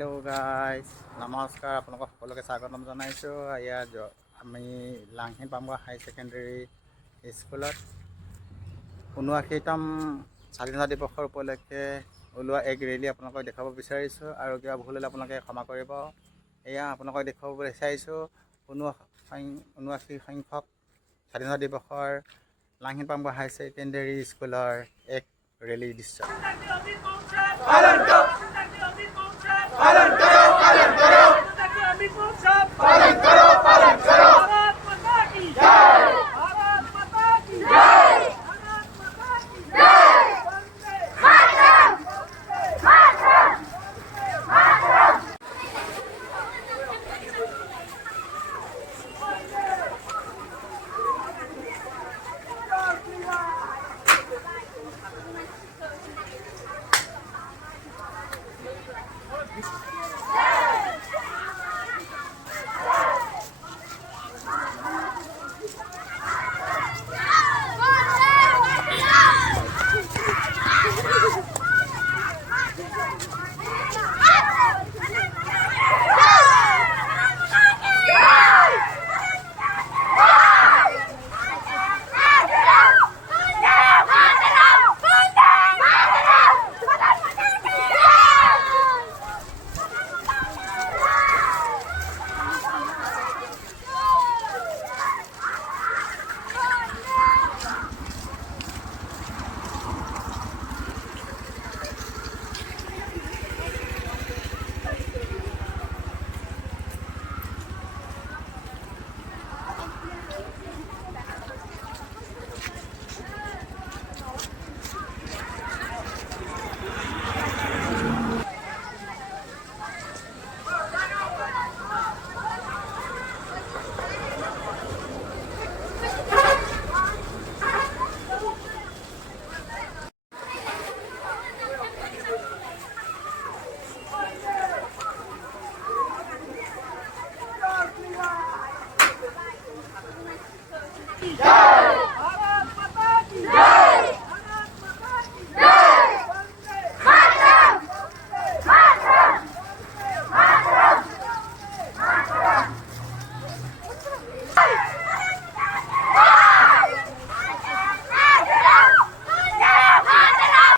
Hello' guys, নমস্কাৰ। আপোনালোকক সকলোকে স্বাগতম জনাইছোঁ। ইয়াত আমি লাংহিত পামগা হাই ছেকেণ্ডেৰী স্কুলত ৭৯তম স্বাধীনতা দিৱসৰ উপলক্ষে ওলোৱা এক ৰেলী আপোনালোকক দেখাব বিচাৰিছোঁ। আৰু কিবা ভুল হ'লে আপোনালোকে ক্ষমা কৰিব। এয়া আপোনালোকক দেখুৱাব বিচাৰিছোঁ ৭৯ সংখ্যক স্বাধীনতা দিৱসৰ লাংহিত পামগা হাই ছেকেণ্ডেৰী স্কুলৰ এক ৰেলীৰ দৃশ্য। पालन करो पालन करो पालन करो पालन करो भारत माता की जय भारत माता की जय भारत माता की जय वंदे मातरम मातरम मातरम जय